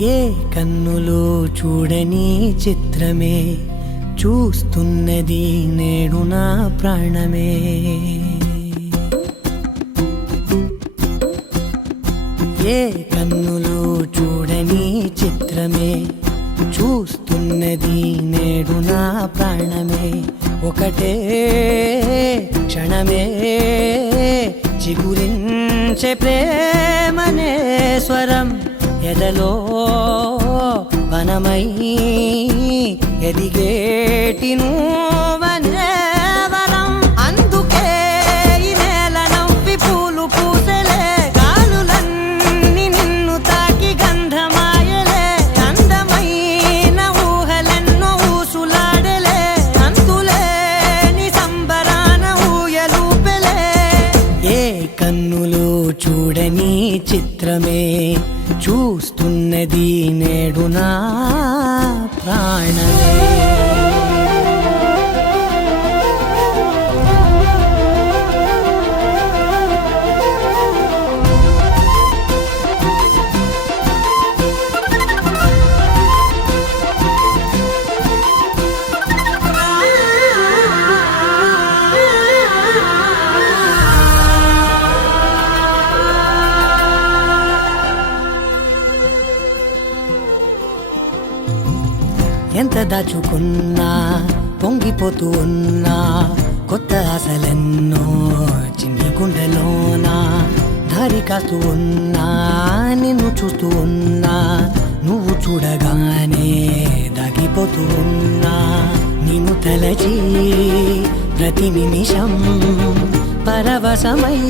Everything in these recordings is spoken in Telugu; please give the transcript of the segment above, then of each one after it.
ఏ కన్నులో చూడని చిత్రమే చూస్తున్నది నేడు నా ప్రాణమే. ఏ కన్నులో చూడని చిత్రమే చూస్తున్నది నేడు నా ప్రాణమే. ఒకటే క్షణమే చిగురించే ప్రేమనే స్వరం ఎదలో వనమై ఎదిగేటి నువ్వనే వరం. అందుకే ఈ నేల నవ్వి పూలు పూసెలే, గాలులన్నీ నిన్ను తాకి గంధమాయలే. అందమైన ఊహలెన్నో ఊసులాడలే, అంతులేని సంబరాన ఊయలూపెలే. ఏ కన్నులో చూడని చిత్రమే చూస్తున్నది నేడు నా ప్రాణమే. ఎంత దాచుకున్నా పొంగిపోతూ ఉన్నా, కొత్త ఆశలెన్నో చిన్ని గుండెలోనా. దారి కాస్తూ ఉన్నా, నిన్ను చూస్తూ ఉన్నా, నువ్వు చూడగానే దాగిపోతూ ఉన్నా. నిన్ను తలచి ప్రతి నిమిషం పరవశమై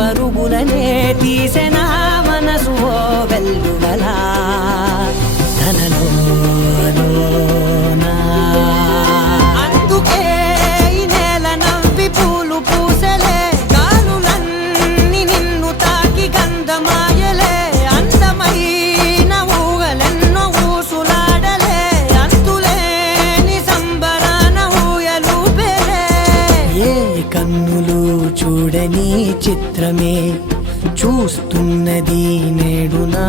పరుగులనే తీసెనా మనసు ఓ వెల్లువలా తనలోనా. అందుకే ఈ నేల నవ్వి పూలు పూసెలే, గాలులన్నీ నిన్ను తాకి గంధమాయలే. అందమైన ఊహలెన్నో ఊసులాడలే, అంతులేని సంబరాన ఊయలూపెలే. ఏ కన్నులు చూడని చిత్రమే చూస్తున్నది నేడు నా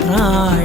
ప్రాణమే.